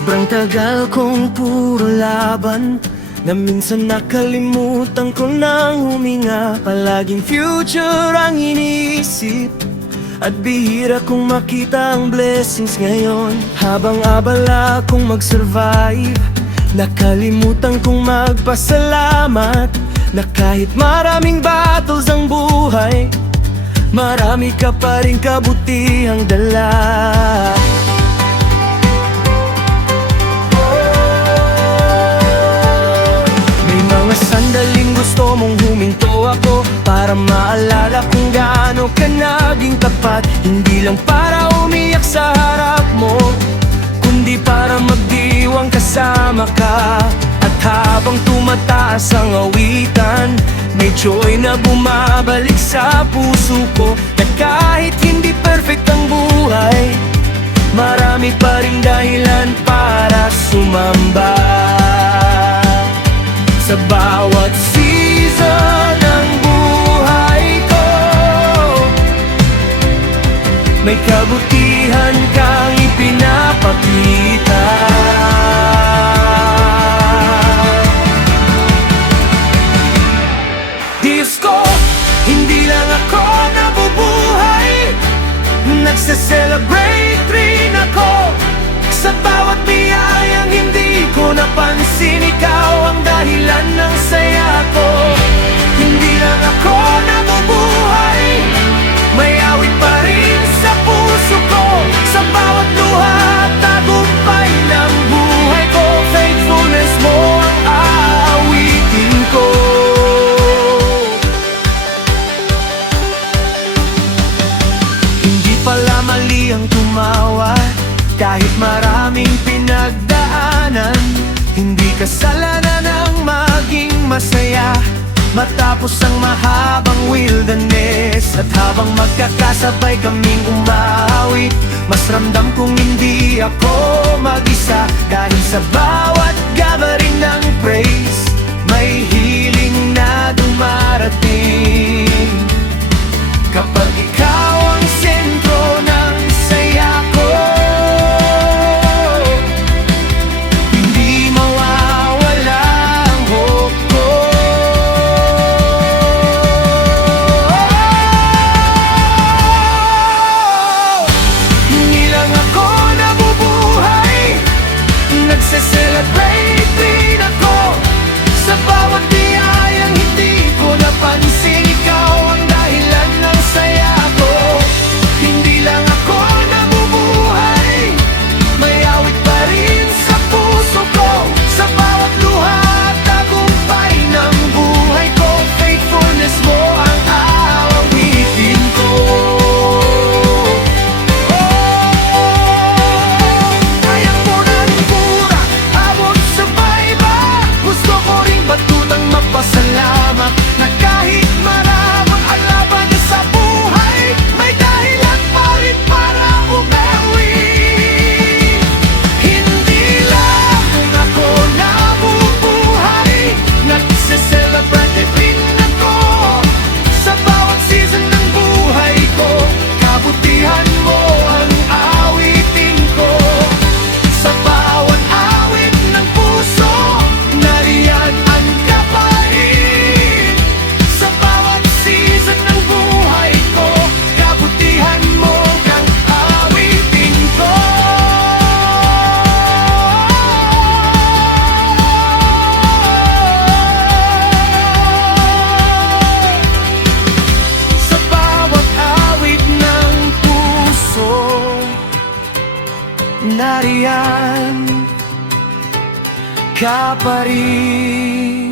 Sobrang tagal kong puro laban na minsan nakalimutan ko nang huminga. Palaging future ang iniisip at bihira kong makita ang blessings ngayon. Habang abala kong mag-survive, nakalimutan kong magpasalamat na kahit maraming battles ang buhay, marami ka pa rin kabutihang dala. Sandaling gusto mong huminto ako para maalala kung gaano ka naging tapat. Hindi lang para umiyak sa harap mo, kundi para magdiwang kasama ka. At habang tumataas ang awitan, may joy na bumabalik sa puso ko. Na kahit hindi perfect ang buhay, marami pa rin dahilan para sumamba. Sa bawat season ng buhay ko, may kabutihan kang ipinapakita. Diyos ko, hindi lang ako nabubuhay, nagse-celebrate rin ako. Sa bawat biyayang hindi ko napansin, ikaw ang dahilan ng saya ko. Hindi lang ako nabubuhay, may awit pa rin sa puso ko. Sa bawat luha at tagumpay ng buhay ko, faithfulness mo ang aawitin ko. Hindi pala mali ang tumawa kahit maraming pinagdaanan. Hindi kasalanan ang maging masaya matapos ang mahabang wilderness. At habang magkakasabay kaming umawit, mas ramdam kong hindi ako mag-isa. Dahil sa bawat gathering ng praise, may healing na dumarating. Kapag ikaw ang sentro ng saya ko, celebrate rin ako. Sa bawat biyayang hindi ko napansin, ikaw ang dahilan ng saya ko. Hindi lang ako nabubuhay, may awit pa rin sa puso ko. Sa bawat luha at tagumpay ng buhay ko, faithfulness mo ang aawitin ko. Pasalamat na kahit maraming ang laban sa buhay, may dahilan pa rin para umawi. Hindi lang ako nabubuhay, nagse-celebrate rin ako. Sa bawat season ng buhay ko, kabutihan mo ang awitin ko. Sa bawat awit ng puso, nariyan ang nariyan ka pa rin.